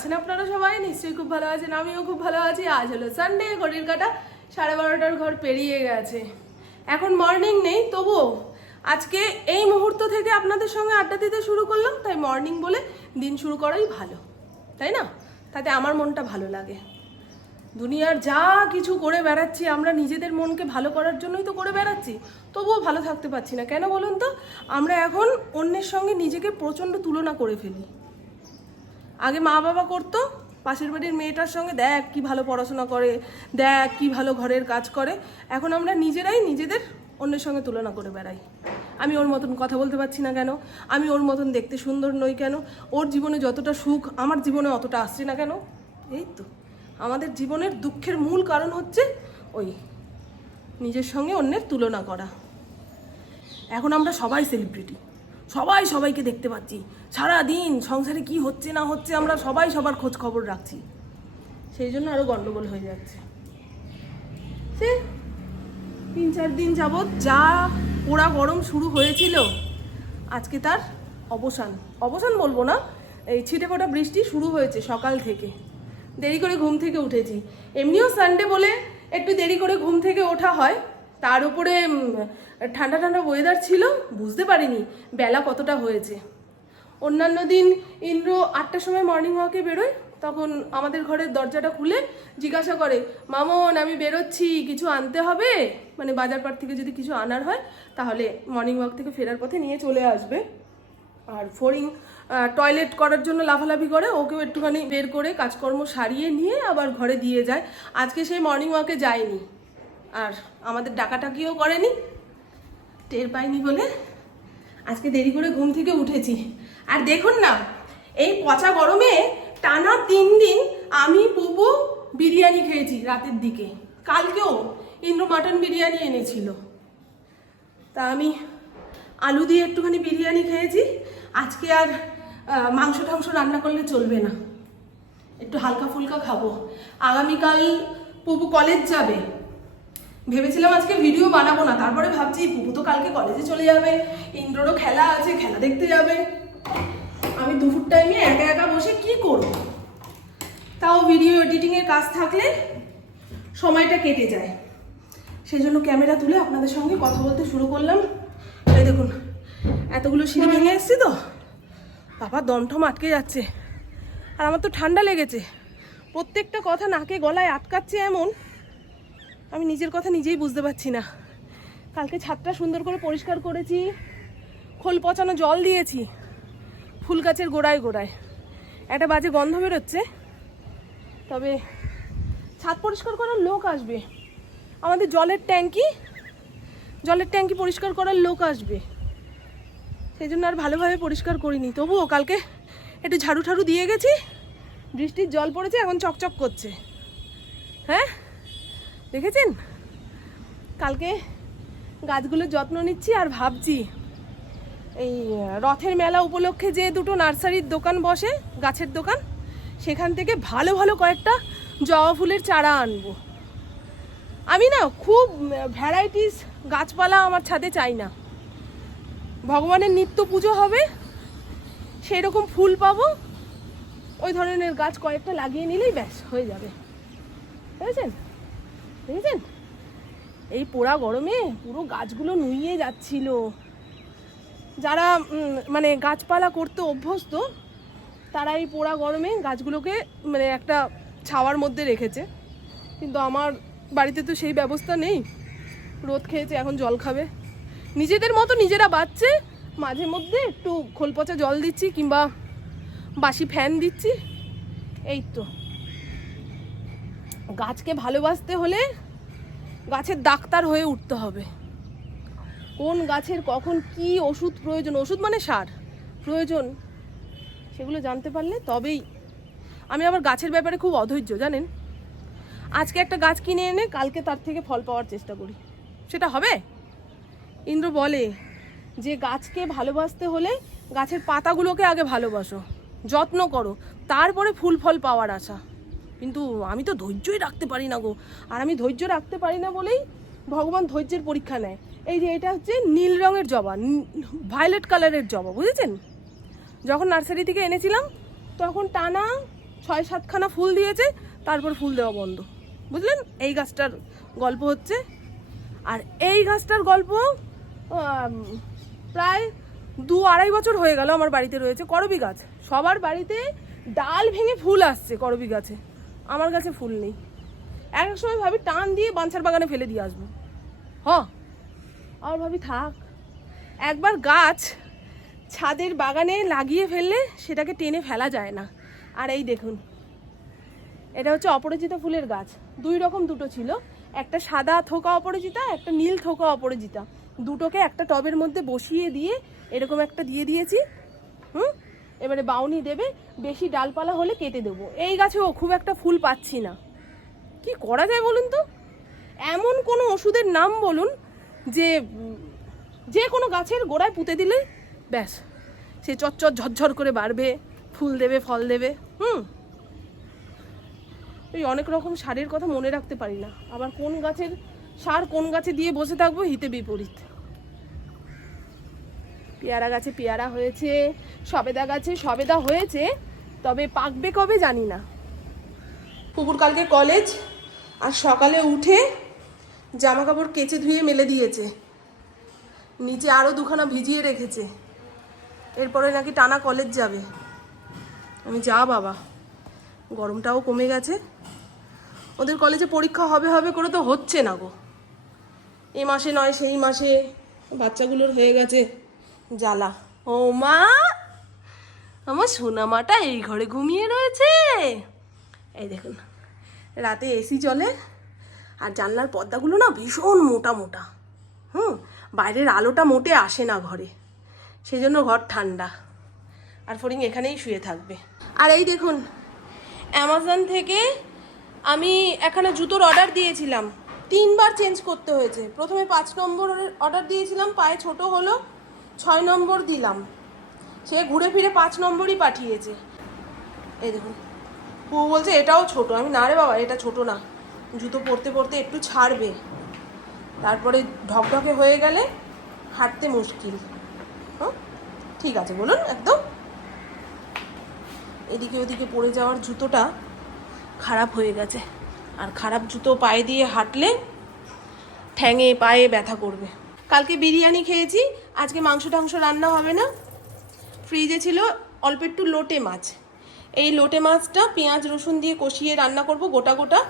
আছেন আপনারা সবাই? নিশ্চয়ই খুব ভালো আছেন, আমিও খুব ভালো আছি। আজ হলো সানডে ঘড়ির কাটা সাড়ে বারোটার ঘর পেরিয়ে গেছে। এখন মর্নিং নেই, তবুও আজকে এই মুহূর্ত থেকে আপনাদের সঙ্গে আড্ডা দিতে শুরু করলাম, তাই মর্নিং বলে দিন শুরু করাই ভালো, তাই না? তাতে আমার মনটা ভালো লাগে। দুনিয়ার যা কিছু করে বেড়াচ্ছি, আমরা নিজেদের মনকে ভালো করার জন্যই তো করে বেড়াচ্ছি, তবুও ভালো থাকতে পারছি না। কেন বলুন তো? আমরা এখন অন্যের সঙ্গে নিজেকে প্রচণ্ড তুলনা করে ফেলি। আগে মা বাবা করতো, পাশের বাড়ির মেয়েটার সঙ্গে দেখ কি ভালো পড়াশোনা করে, দেখ কি ভালো ঘরের কাজ করে। এখন আমরা নিজেরাই নিজেদের অন্যের সঙ্গে তুলনা করে বেড়াই। আমি ওর মতন কথা বলতে পারছি না কেন? আমি ওর মতন দেখতে সুন্দর নই কেন? ওর জীবনে যতটা সুখ, আমার জীবনে অতটা আসছে না কেন? এই তো। আমাদের জীবনের দুঃখের মূল কারণ হচ্ছে ওই নিজের সঙ্গে অন্যের তুলনা করা। এখন আমরা সবাই সেলিব্রিটি সবাই সবাইকে দেখতে পাচ্ছি। সারা দিন সংসারে কি হচ্ছে না হচ্ছে আমরা সবাই সবার খোঁজ খবর রাখছি। সেই জন্য আরও গন্ডগোল হয়ে যাচ্ছে। সে তিন চার দিন যাবৎ যা পোড়া গরম শুরু হয়েছিল, আজকে তার অবসান। অবসান বলব না, এই ছিটে ফোটা বৃষ্টি শুরু হয়েছে সকাল থেকে। দেরি করে ঘুম থেকে উঠেছি। এমনিও সানডে বলে একটু দেরি করে ঘুম থেকে ওঠা হয় তার উপরে ঠান্ডা ঠান্ডা ওয়েদার ছিল, বুঝতে পারিনি বেলা কতটা হয়েছে। অন্যান্য দিন ইন্দ্র আটটার সময় মর্নিং ওয়াকে বেরোয়, তখন আমাদের ঘরের দরজাটা খুলে জিজ্ঞাসা করে মামন আমি বেরোচ্ছি, কিছু আনতে হবে? মানে বাজার পাট থেকে যদি কিছু আনার হয়, তাহলে মর্নিং ওয়াক থেকে ফেরার পথে নিয়ে চলে আসবে। আর ফোরিং টয়লেট করার জন্য লাফালাফি করে, ওকেও একটুখানি বের করে কাজকর্ম সারিয়ে নিয়ে আবার ঘরে দিয়ে যায়। আজকে সেই মর্নিং ওয়াকে যায়নি। আর আমাদের ডাকাটাকিও করেনি, টের পাইনি বলে আজকে দেরি করে ঘুম থেকে উঠেছি। আর দেখুন না, এই পচা গরমে টানা তিন দিন আমি পুপু বিরিয়ানি খেয়েছি রাতের দিকে। কালকেও ইন্দ্র মাটন বিরিয়ানি এনেছিল। তা আমি আলু দিয়ে একটুখানি বিরিয়ানি খেয়েছি, আজকে আর মাংস টাংস রান্না করলে চলবে না। একটু হালকা ফুলকা খাব। আগামীকাল পুপু কলেজ যাবে ভেবেছিলাম আজকে ভিডিও বানাবো না। তারপরে ভাবছি পুপু তো কালকে কলেজে চলে যাবে। ইন্দ্ররও খেলা আছে খেলা দেখতে যাবে। আমি দুপুর টাইমে একা একা বসে কি করব? তাও ভিডিও এডিটিং এর কাজ থাকলে সময়টা কেটে যায়। সেই জন্য ক্যামেরা তুলে আপনাদের সঙ্গে কথা বলতে শুরু করলাম। এই দেখুন এতগুলো সিঁড়ি ভেঙে এসছি তো? বাবা দমঠম আটকে যাচ্ছে। আর আমার তো ঠান্ডা লেগেছে। প্রত্যেকটা কথা নাকে গলায় আটকাচ্ছে এমন। আমি নিজের কথা নিজেই বুঝতে পারছি না। কালকে ছাদটা সুন্দর করে পরিষ্কার করেছি, খোল পচানো জল দিয়েছি, ফুল গাছের গোড়ায় গোড়ায়। একটা বাজে গন্ধ বেরোচ্ছে, তবে ছাদ পরিষ্কার করার লোক আসবে। আমাদের জলের ট্যাঙ্কি জলের ট্যাঙ্কি পরিষ্কার করার লোক আসবে। সেই জন্য আর ভালোভাবে পরিষ্কার করিনি। তবুও কালকে একটু ঝাড়ু ঠাড়ু দিয়ে গেছি, বৃষ্টির জল পড়েছে, এখন চকচক করছে। হ্যাঁ? দেখেছেন? কালকে গাছগুলোর যত্ন নিচ্ছি আর ভাবছি এই রথের মেলা উপলক্ষে যে দুটো নার্সারির দোকান বসে, গাছের দোকান, সেখান থেকে ভালো ভালো কয়েকটা জবা ফুলের চারা আনব। আমি না খুব ভ্যারাইটিস গাছপালা আমার ছাদে চাই না। ভগবানের নিত্য পুজো হবে সেই রকম ফুল পাবো, ওই ধরনের গাছ কয়েকটা লাগিয়ে নিলেই ব্যাস, হয়ে যাবে। বুঝেছেন? দেখেছেন? এই পোড়া গরমে পুরো গাছগুলো নুইয়ে যাচ্ছিল। যারা মানে গাছপালা করতে অভ্যস্ত, তারা এই পোড়া গরমে গাছগুলোকে মানে একটা ছাওয়ার মধ্যে রেখেছে। কিন্তু আমার বাড়িতে তো সেই ব্যবস্থা নেই। রোদ খেয়েছে, এখন জল খাবে। নিজেদের মতো নিজেরা বাঁচছে, মাঝে মধ্যে একটু খোল পচা জল দিচ্ছি কিংবা বাসি ফ্যান দিচ্ছি। এই তো। গাছকে ভালোবাসতে হলে গাছের ডাক্তার হয়ে উঠতে হবে। কোন গাছের কখন কি ওষুধ প্রয়োজন, ওষুধ মানে সার, প্রয়োজন সেগুলো জানতে পারলে তবেই। আমি আবার গাছের ব্যাপারে খুব অধৈর্য, জানেন? আজকে একটা গাছ কিনে এনে কালকে তার থেকে ফল পাওয়ার চেষ্টা করি। সেটা হবে? ইন্দ্র বলে, যে গাছকে ভালোবাসতে হলে গাছের পাতাগুলোকে আগে ভালোবাসো, যত্ন করো, তারপরে ফুল ফল পাওয়ার আশা। কিন্তু আমি তো ধৈর্যই রাখতে পারি না গো। আর আমি ধৈর্য রাখতে পারি না বলেই ভগবান ধৈর্যের পরীক্ষা নেয়। এই যে এটা হচ্ছে নীল রঙের জবা ভায়োলেট কালারের জবা, বুঝেছেন? যখন নার্সারি থেকে এনেছিলাম, তখন টানা ছয় সাতখানা ফুল দিয়েছে, তারপর ফুল দেওয়া বন্ধ। বুঝলেন? এই গাছটার গল্প হচ্ছে। আর এই গাছটার গল্প প্রায় দু আড়াই বছর হয়ে গেল আমার বাড়িতে রয়েছে করবি গাছ। সবার বাড়িতে ডাল ভেঙে ফুল আসছে করবি গাছে। আমার গাছে ফুল নেই। এক এক সময় ভাবি টান দিয়ে বাঞ্ছার বাগানে ফেলে দিয়ে আসব। হ আর ভাবি থাক। একবার গাছ ছাদের বাগানে লাগিয়ে ফেললে সেটাকে টেনে ফেলা যায় না। আর এই দেখুন, এটা হচ্ছে অপরাজিতা ফুলের গাছ। দুই রকম দুটো ছিল। একটা সাদা থোকা অপরাজিতা একটা নীল থোকা অপরাজিতা দুটোকে একটা টবের মধ্যে বসিয়ে দিয়ে এরকম একটা দিয়ে দিয়েছি। হুম? এবারে বাউনি দেবে, বেশি ডালপালা হলে কেটে দেবো। এই গাছেও খুব একটা ফুল পাচ্ছি না। কি করা যায় বলুন তো? এমন কোনো ওষুধের নাম বলুন যে যে কোনো গাছের গোড়ায় পুঁতে দিলে, ব্যাস। সে চচ্চর ঝরঝর করে বাড়বে, ফুল দেবে, ফল দেবে, হুম। এই অনেক রকম সারের কথা মনে রাখতে পারি না। আবার কোন গাছের সার কোন গাছে দিয়ে বসে থাকব, হিতে বিপরীত। পেয়ারা গাছে পেয়ারা হয়েছে, সবেদা গাছে সবেদা হয়েছে, তবে পাকবে কবে জানি না। পুকুর কালকে কলেজ, আর সকালে উঠে জামা কাপড় কেচে ধুয়ে মেলে দিয়েছে। নিচে আরও দুখানা ভিজিয়ে রেখেছে। এরপরে নাকি টানা কলেজ যাবে। আমি যা বাবা, গরমটাও কমে গেছে। ওদের কলেজে পরীক্ষা হবে হবে করে তো হচ্ছে না গো। এ মাসে নয়, সেই মাসে বাচ্চাগুলোর হয়ে গেছে। জ্বালা। ও মা, আমার সোনামাটা এই ঘরে ঘুমিয়ে রয়েছে। এই দেখুন, রাতে এসি চলে আর জানলার পর্দাগুলো না ভীষণ মোটা মোটা। হুম, বাইরের আলোটা মোটে আসে না ঘরে। সেই জন্য ঘর ঠান্ডা। আর ফরিং এখানেই শুয়ে থাকবে। আর এই দেখুন অ্যামাজন থেকে আমি এখানে জুতোর অর্ডার দিয়েছিলাম। তিনবার চেঞ্জ করতে হয়েছে। প্রথমে পাঁচ নম্বর অর্ডার দিয়েছিলাম, পায়ে ছোট হলো। ছয় নম্বর দিলাম। সে ঘুরে ফিরে পাঁচ নম্বরই পাঠিয়েছে। এই দেখুন ও বলছে, এটাও ছোট। আমি, না রে বাবা, এটা ছোট না। জুতো পরতে পরতে একটু ছাড়বে। তারপরে ঢকঢকে হয়ে গেলে হাঁটতে মুশকিল। ঠিক আছে, বলুন একদম। এদিকে ওদিকে পড়ে যাওয়ার জুতোটা খারাপ হয়ে গেছে। আর খারাপ জুতো পায়ে দিয়ে হাঁটলে ঠ্যাঙে পায়ে ব্যথা করবে। কালকে বিরিয়ানি খেয়েছি আজকে মাংস টাংস রান্না হবে না। ফ্রিজে ছিল অল্প একটু লোটে মাছ। এই লোটে মাছটা পেঁয়াজ, রসুন দিয়ে কষিয়ে রান্না করব গোটা গোটা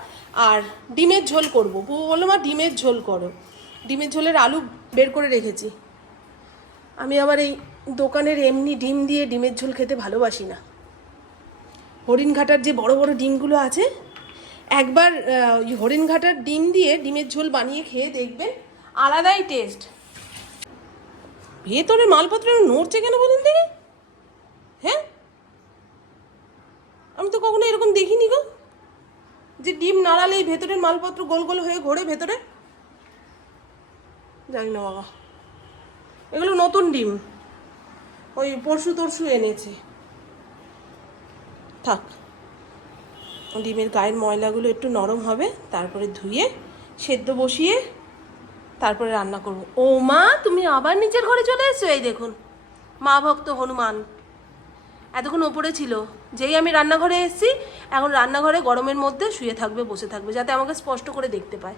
আর ডিমের ঝোল করব। বউ বলল, মা, ডিমের ঝোল করো। ডিমের ঝোলের আলু বের করে রেখেছি। আমি আবার এই দোকানের এমনি ডিম দিয়ে ডিমের ঝোল খেতে ভালোবাসি না। হরিণঘাটার যে বড় বড় ডিমগুলো আছে, একবার হরিণঘাটার ডিম দিয়ে ডিমের ঝোল বানিয়ে খেয়ে দেখবেন, আলাদাই টেস্ট ভেতরে মালপত্র নড়ছে কেন বলুন দেখি? হ্যাঁ? আমি তো কখনো এরকম দেখিনি গো। যে ডিম নাড়ালেই ভেতরের মালপত্র গোল গোল হয়ে ঘোরে ভেতরে? জানি না বাবা। এগুলো নতুন ডিম। ওই পরশু তরশু এনেছে। থাক। ডিমের গায়ের ময়লাগুলো একটু নরম হবে, তারপরে ধুয়ে, সেদ্ধ বসিয়ে তারপরে রান্না করব। ও মা, তুমি আবার নিজের ঘরে চলে এসছো? এই দেখুন, মা ভক্ত হনুমান। এতক্ষণ ওপরে ছিল, যেই আমি রান্নাঘরে এসেছি, এখন রান্নাঘরে গরমের মধ্যে শুয়ে থাকবে, বসে থাকবে, যাতে আমাকে স্পষ্ট করে দেখতে পায়।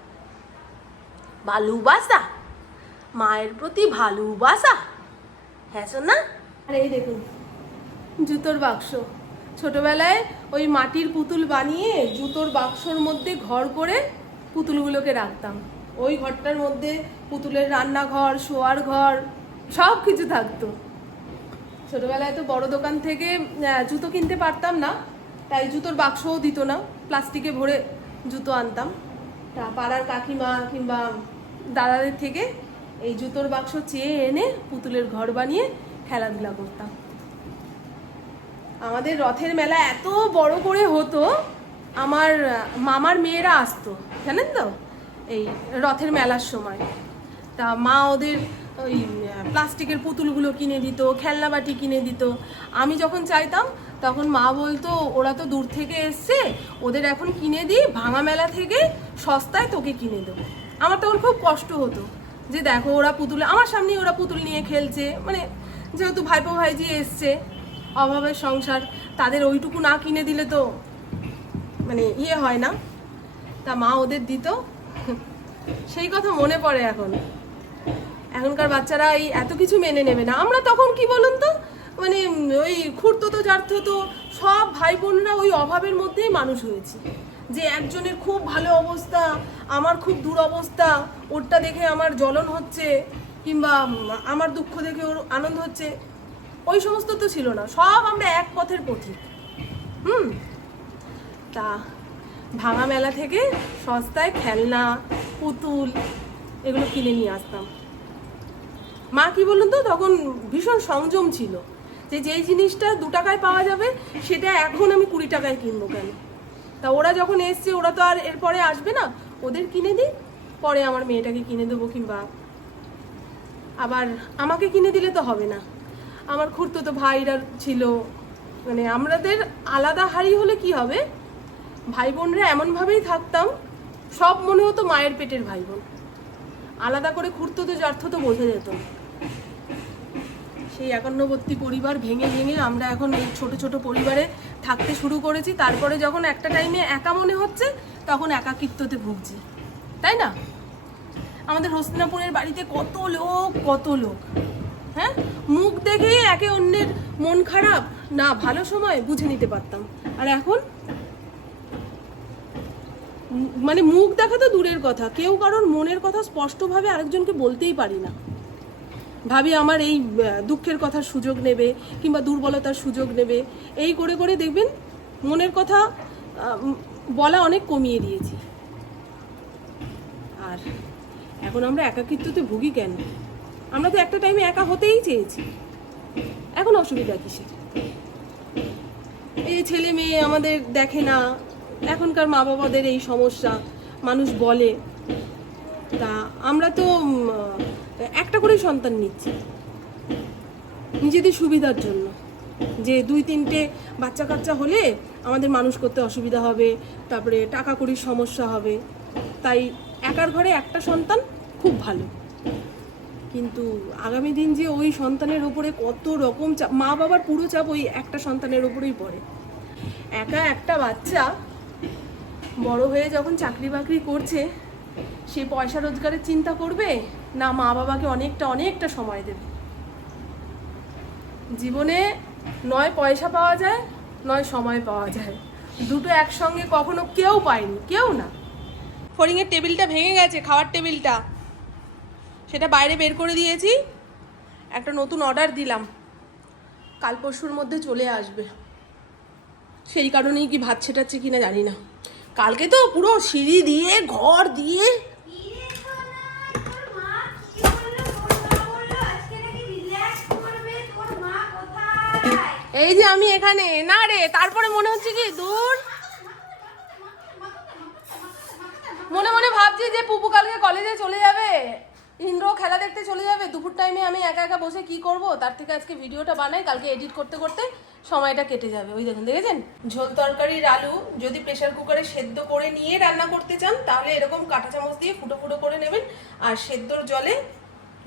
ভালোবাসা, মায়ের প্রতি ভালোবাসা। হ্যাঁ শোন না আর এই দেখুন, জুতোর বাক্স। ছোটবেলায় ওই মাটির পুতুল বানিয়ে জুতোর বাক্সর মধ্যে ঘর করে পুতুলগুলোকে রাখতাম। ওই ঘরটার মধ্যে পুতুলের রান্নাঘর, শোয়ার ঘর, সব কিছু থাকতো। ছোটোবেলায় তো বড় দোকান থেকে জুতো কিনতে পারতাম না, তাই জুতোর বাক্সও দিত না। প্লাস্টিকে ভরে জুতো আনতাম। তা পাড়ার কাকিমা কিংবা দাদাদের থেকে এই জুতোর বাক্স চেয়ে এনে পুতুলের ঘর বানিয়ে খেলাধুলা করতাম। আমাদের রথের মেলা এত বড় করে হতো, আমার মামার মেয়েরা আসতো, জানেন তো? এই রথের মেলার সময়। তা মা ওদের ওই প্লাস্টিকের পুতুলগুলো কিনে দিত খেলনাবাটি কিনে দিত। আমি যখন চাইতাম, তখন মা বলতো, ওরা তো দূর থেকে এসছে, ওদের এখন কিনে দিই ভাঙা মেলা থেকে সস্তায় তোকে কিনে দেবো। আমার তখন খুব কষ্ট হতো যে দেখো, ওরা পুতুল, আমার সামনেই ওরা পুতুল নিয়ে খেলছে। মানে যেহেতু ভাইপো ভাইজি এসছে, অভাবের সংসার, তাদের ওইটুকু না কিনে দিলে তো মানে ইয়ে হয় না। তা মা ওদের দিত সেই কথা মনে পড়ে এখন। এখনকার বাচ্চারা এই এত কিছু মেনে নেবে না। আমরা তখন কি বলুন তো? মানে ওই খুঁড়তো তো জারতো তো সব ভাই বোনরা ওই অভাবের মধ্যেই মানুষ হয়েছে। যে একজনের খুব ভালো অবস্থা, আমার খুব দুরবস্থা, ওরটা দেখে আমার জ্বলন হচ্ছে, কিংবা আমার দুঃখ দেখে ওর আনন্দ হচ্ছে, ওই সমস্ত তো ছিল না। সব আমরা এক পথের পথিক। হুম? তা ভাঙা মেলা থেকে সস্তায় খেলনা পুতুল, এগুলো কিনে নিয়ে আসতাম। মা কি বলুন তো, তখন ভীষণ সংযম ছিল যে যেই জিনিসটা দু টাকায় পাওয়া যাবে, সেটা এখন আমি কুড়ি টাকায় কিনবো কেন? তা ওরা যখন এসছে, ওরা তো আর এরপরে আসবে না। ওদের কিনে দিই, পরে আমার মেয়েটাকে কিনে দেবো কিংবা আবার আমাকে কিনে দিলে তো হবে না। আমার খুঁড়তো তো ভাইরা ছিল মানে আমাদের আলাদা হাড়ি হলে কি হবে? ভাই বোনরা এমনভাবেই থাকতাম সব মনে হতো মায়ের পেটের ভাই বোন আলাদা করে ঘুরতো তো যার্থ তো বোঝা যেত সেই একান্নবর্তী পরিবার ভেঙে ভেঙে আমরা এখন এই ছোট ছোট পরিবারে থাকতে শুরু করেছি। তারপরে যখন একটা টাইমে একা মনে হচ্ছে, তখন একাকিত্বতে ভুগছি। তাই না? আমাদের হস্তিনাপুরের বাড়িতে কত লোক কত লোক। হ্যাঁ? মুখ দেখেই একে অন্যের মন খারাপ। না, ভালো সময় বুঝে নিতে পারতাম। আর এখন? মানে মুখ দেখা তো দূরের কথা। কেউ কারোর মনের কথা স্পষ্টভাবে আরেকজনকে বলতেই পারি না। ভাবি, আমার এই দুঃখের কথার সুযোগ নেবে কিংবা দুর্বলতার সুযোগ নেবে। এই করে করে দেখবেন মনের কথা বলা অনেক কমিয়ে দিয়েছি। আর এখন আমরা একাকিত্বতে ভুগি কেন? আমরা তো একটা টাইমে একা হতেই চেয়েছি। এখন অসুবিধা কিসের? এই ছেলে মেয়ে আমাদের দেখে না এখনকার মা বাবাদের এই সমস্যা, মানুষ বলে। তা আমরা তো একটা করেই সন্তান নিচ্ছি। নিজেদের সুবিধার জন্য। যে দুই তিনটে বাচ্চা কাচ্চা হলে আমাদের মানুষ করতে অসুবিধা হবে, তারপরে টাকা কড়ির সমস্যা হবে। তাই একার ঘরে একটা সন্তান খুব ভালো। কিন্তু আগামী দিন যে ওই সন্তানের ওপরে কত রকম চাপ মা বাবার পুরো চাপ ওই একটা সন্তানের ওপরেই পড়ে। একা একটা বাচ্চা বড় হয়ে যখন চাকরি বাকরি করছে, সে পয়সা রোজগারের চিন্তা করবে না মা বাবাকে অনেকটা অনেকটা সময় দেবে? জীবনে নয় পয়সা পাওয়া যায়, নয় সময় পাওয়া যায়। দুটো একসঙ্গে কখনো কেউ পায়নি, কেউ না। ফড়িংয়ের টেবিলটা ভেঙে গেছে, খাওয়ার টেবিলটা। সেটা বাইরে বের করে দিয়েছি, একটা নতুন অর্ডার দিলাম। কাল পরশুর মধ্যে চলে আসবে। সেই কারণেই কি ভাত ছেটাচ্ছে কিনা জানি না। কালকে তো পুরো সিঁড়ি দিয়ে, ঘর দিয়ে। এই যে আমি এখানে, না রে, তারপরে মনে হচ্ছে কি, দূর। মনে মনে ভাবছি যে পুপু কালকে কলেজে চলে যাবে। ইন্দ্র খেলা দেখতে চলে যাবে। দুপুর টাইমে আমি একা একা বসে কি করব? তার থেকে আজকে ভিডিওটা বানাই, কালকে এডিট করতে করতে। সময়টা কেটে যাবে। ওই দেখুন, দেখেছেন? ঝোল তরকারির আলু যদি প্রেসার কুকারে সেদ্ধ করে নিয়ে রান্না করতে চান, তাহলে এরকম কাঁটা চামচ দিয়ে ফুটো ফুটো করে নেবেন আর সেদ্ধর জলে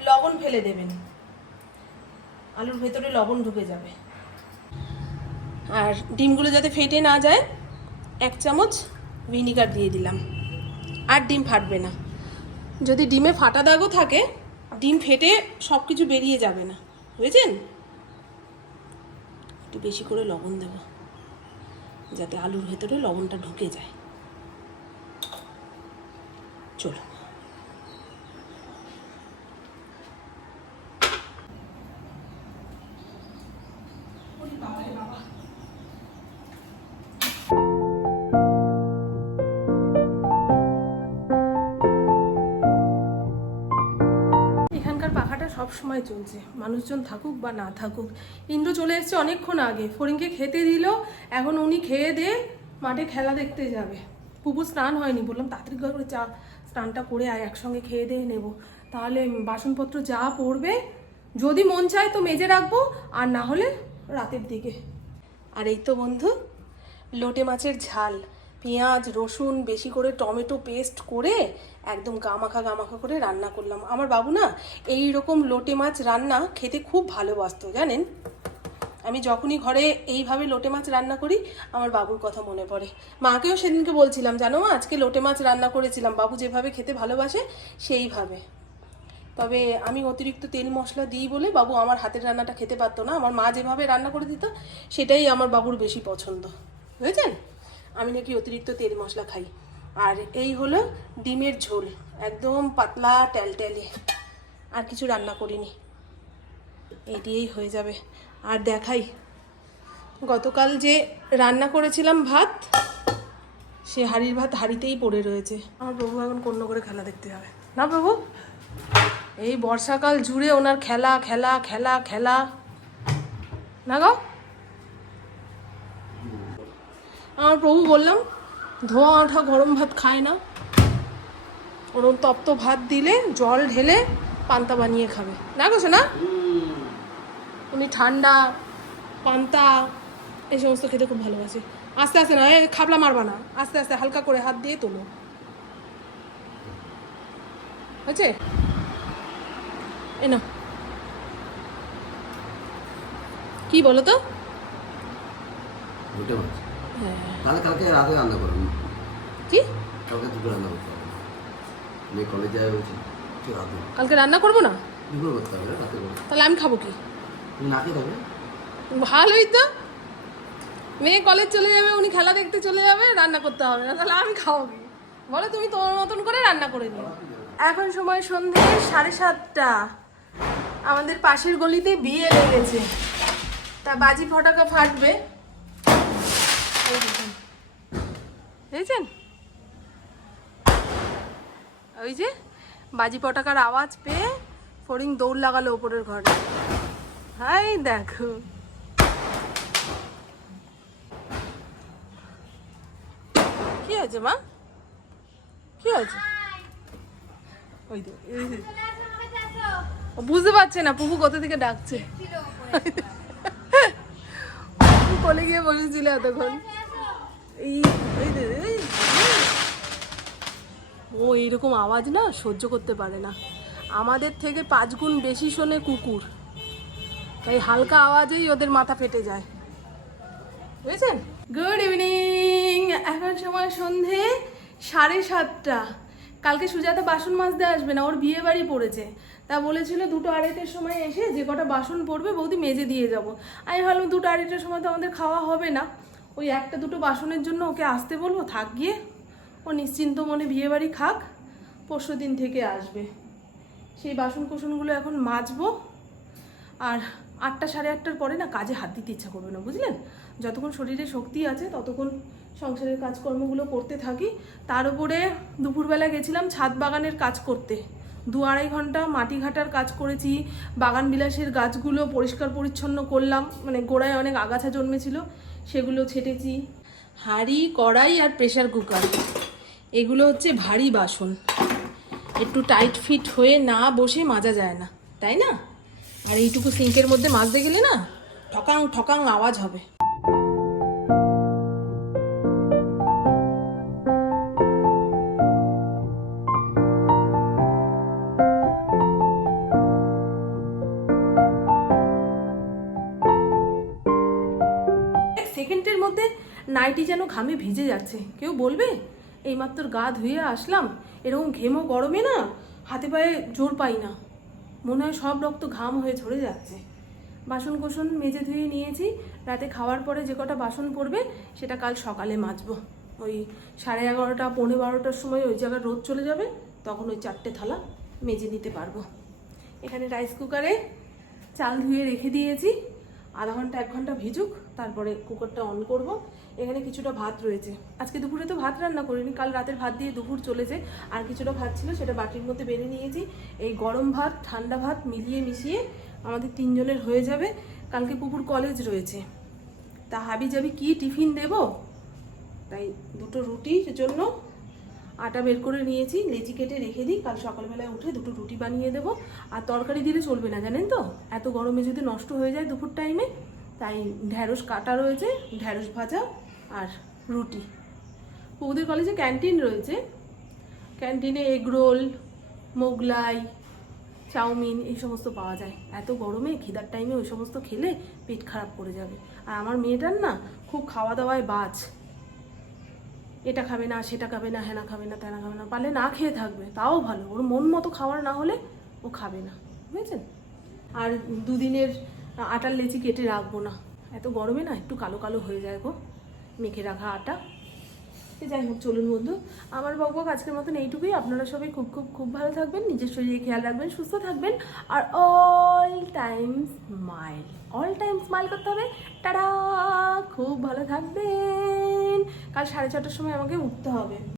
লবণ ফেলে দেবেন। আলুর ভেতরে লবণ ঢুকে যাবে। আর ডিমগুলো যাতে ফেটে না যায়, এক চামচ ভিনিগার দিয়ে দিলাম। আর ডিম ফাটবে না। যদি ডিমে ফাটা দাগও থাকে, ডিম ফেটে সব কিছু বেরিয়ে যাবে না। বুঝেছেন? একটু বেশি করে লবণ দেব যাতে আলুর ভেতরে লবণটা ঢুকে যায়। চলো। সব সময় চলছে। মানুষজন থাকুক বা না থাকুক, ইন্দ্র চলে এসেছে অনেকক্ষণ আগে। ফরিনকে খেতে দিল, এখন উনি খেয়ে দিয়ে মাঠে খেলা দেখতে যাবে। পুপু স্নান হয়নি, বললাম, তাড়াতাড়ি করে চা, স্নানটা করে আয়, একসঙ্গে খেয়ে দিয়ে নেব। তাহলে বাসনপত্র যা পড়বে, যদি মন চায় তো মেজে রাখব, আর না হলে রাতের দিকে। আর এই তো বন্ধু, লোটে মাছের ঝাল। পেঁয়াজ, রসুন বেশি করে টমেটো পেস্ট করে একদম গামাখা গামাখা করে রান্না করলাম। আমার বাবু না এই রকম লোটে মাছ রান্না খেতে খুব ভালোবাসতো, জানেন? আমি যখনই ঘরে এইভাবে লোটে মাছ রান্না করি, আমার বাবুর কথা মনে পড়ে। মাকেও সেদিনকে বলছিলাম, জানো, আজকে লোটে মাছ রান্না করেছিলাম, বাবু যেভাবে খেতে ভালোবাসে সেইভাবে। তবে আমি অতিরিক্ত তেল মশলা দিই বলে বাবু আমার হাতের রান্নাটা খেতে পারতো না। আমার মা যেভাবে রান্না করে দিত, সেটাই আমার বাবুর বেশি পছন্দ। বুঝেছেন? আমি নাকি অতিরিক্ত তেল মশলা খাই। আর এই হলো ডিমের ঝোল, একদম পাতলা ট্যালট্যালে। আর কিছু রান্না করিনি। এই দিয়েই হয়ে যাবে। আর দেখাই, গতকাল যে রান্না করেছিলাম ভাত, সে হাড়ির ভাত হাড়িতেই পড়ে রয়েছে। আমার প্রভু এখন কন্য করে খেলা দেখতে হবে না প্রভু? এই বর্ষাকাল জুড়ে ওনার খেলা খেলা খেলা খেলা। না গো? আমার প্রভু বললাম, ধোয়া আঠা গরম ভাত খায় না। ওরম তপ্ত ভাত দিলে জল ঢেলে পান্তা বানিয়ে খাবে। না গো না উনি ঠান্ডা, পান্তা, এই সমস্ত খেতে খুব ভালোবাসে। আস্তে আস্তে না খাবলা মারবা না। আস্তে আস্তে হালকা করে হাত দিয়ে তোলো। হয়েছে? এ না কি বলো তো? তাহলে কালকে রাতে রান্না করুন কি? কালকে দুটো রান্না করতে হবে। মেয়ে কলেজ যাবে বলছি রাতে। কালকে রান্না করব না? দুপুরে করতে হবে রাতে করে তাহলে আমি খাব কি? তুমি না খেয়ে থাকবে? ভালোই তো। মেয়ে কলেজ চলে যাবে উনি খেলা দেখতে চলে যাবে রান্না করতে হবে। না তাহলে আমি খাব কি? বলো তুমি তোমার মতন করে রান্না করে নিও। এখন সময় সন্ধে সাড়ে সাতটা। আমাদের পাশের গলিতে বিয়ে লেগেছে। তা বাজি ফটাকা ফাটবে। এই দেখুন। দেখেছেন? ওই যে বাজি পটাকার আওয়াজ পেয়ে ফড়িং দৌড় লাগালো ওপরের ঘরে। হাই দেখো। কি হয়েছে মা? কি হয়েছে? ওই বুঝতে পারছে না পুপু কোথা থেকে ডাকছে? কোলে গিয়ে বসেছিল এতক্ষণ। এই। ও এইরকম আওয়াজ না সহ্য করতে পারে না। আমাদের থেকে পাঁচ গুণ বেশি শোনে কুকুর। তাই হালকা আওয়াজেই ওদের মাথা ফেটে যায়। বুঝেছেন? গুড ইভিনিং এখন সময় সন্ধে সাড়ে সাতটা। কালকে সুজাতা বাসন মাজতে আসবে না, ওর বিয়ে বাড়ি পড়েছে। তা বলেছিল দুটো আড়াইটের সময় এসে যে কটা বাসন পড়বে বৌদি মেজে দিয়ে যাব। আমি ভাবলাম দুটো আড়াইটের সময় তো আমাদের খাওয়া হবে না। ওই একটা দুটো বাসনের জন্য ওকে আসতে বলব, থাক গিয়ে। ও নিশ্চিন্ত মনে বিয়ে বাড়ি খাক, পরশু দিন থেকে আসবে। সেই বাসন কোসনগুলো এখন মাজবো। আর আটটা সাড়ে আটটার পরে না কাজে হাত দিতে ইচ্ছা করবে না, বুঝলেন? যতক্ষণ শরীরে শক্তি আছে, ততক্ষণ সংসারের কাজকর্মগুলো করতে থাকি। তার উপরে দুপুরবেলা গেছিলাম ছাদ বাগানের কাজ করতে। দু আড়াই ঘণ্টা মাটি ঘাটার কাজ করেছি, বাগান বিলাসের গাছগুলো পরিষ্কার পরিচ্ছন্ন করলাম মানে গোড়ায় অনেক আগাছা জন্মেছিল। সেগুলো ছেটেছি। হাঁড়ি, কড়াই আর প্রেশার কুকার এগুলো হচ্ছে ভারী বাসন। একটু টাইট ফিট হয়ে না বসে মাজা যায় না, তাই না? আর এইটুকু সিঙ্কের মধ্যে মাজতে গেলে না ঠকাং ঠকাং আওয়াজ হবে। মধ্যে নাইটি যেন ঘামে ভিজে যাচ্ছে। কেউ বলবে, এইমাত্র গা ধুয়ে আসলাম, এরকম ঘেমো গরমে না, হাতে পায়ে জোর পাই না। মনে হয় সব রক্ত ঘাম হয়ে ঝরে যাচ্ছে। বাসন কোসন মেজে ধুয়ে নিয়েছি, রাতে খাওয়ার পরে যে কটা বাসন পড়বে, সেটা কাল সকালে মাজবো। ওই সাড়ে এগারোটা, পৌনে বারোটার সময় ওই জায়গায় রোদ চলে যাবে, তখন ওই চারটে থালা মেজে নিতে পারব। এখানে রাইস কুকারে চাল ধুয়ে রেখে দিয়েছি, আধা ঘণ্টা, এক ঘণ্টা ভিজুক তারপরে কুকারটা অন করব। এখানে কিছুটা ভাত রয়েছে। আজকে দুপুরে তো ভাত রান্না করিনি, কাল রাতের ভাত দিয়ে দুপুর চলেছে আর কিছুটা ভাত ছিল, সেটা বাটির মধ্যে বেড়ে নিয়েছি। এই গরম ভাত, ঠান্ডা ভাত মিলিয়ে মিশিয়ে আমাদের তিনজনের হয়ে যাবে। কালকে পুকুর কলেজ রয়েছে। তা হাবি যাবি কি টিফিন দেব? তাই দুটো রুটির জন্য আটা বের করে নিয়েছি, লেচি কেটে রেখে দিই। কাল সকালবেলায় উঠে দুটো রুটি বানিয়ে দেবো। আর তরকারি দিলে চলবে না, জানেন তো? এত গরমে যদি নষ্ট হয়ে যায় দুপুর টাইমে তাই ঢ্যাঁড়স কাটা রয়েছে ঢ্যাঁড়স ভাজা আর রুটি। বৌদের কলেজে ক্যান্টিন রয়েছে। ক্যান্টিনে এগ রোল, মোগলাই, চাউমিন এই সমস্ত পাওয়া যায়। এত গরমে খিদার টাইমে ওই সমস্ত খেলে পেট খারাপ করে যাবে। আর আমার মেয়েটার না খুব খাওয়া দাওয়ায় বাজ। এটা খাবে না, সেটা খাবে না, হেনা খাবে না, তেনা খাবে না, পারলে না খেয়ে থাকবে, তাও ভালো। ওর মন মতো খাওয়ার না হলে ও খাবে না, বুঝেছেন? আর দুদিনের আটার লেচি কেটে রাখব না। এত গরমে না একটু কালো কালো হয়ে যায় গো, মেখে রাখা আটা। তো যাই হোক, চলুন বন্ধু, আমার বকবক আজকের মতন এইটুকুই। আপনারা সবাই খুব খুব খুব ভালো থাকবেন, নিজের শরীরে খেয়াল রাখবেন, সুস্থ থাকবেন, আর all time smile all time smile করতে হবে। টাটা! খুব ভালো থাকবেন। কাল সাড়ে ছটার সময় আমাকে উঠতে হবে।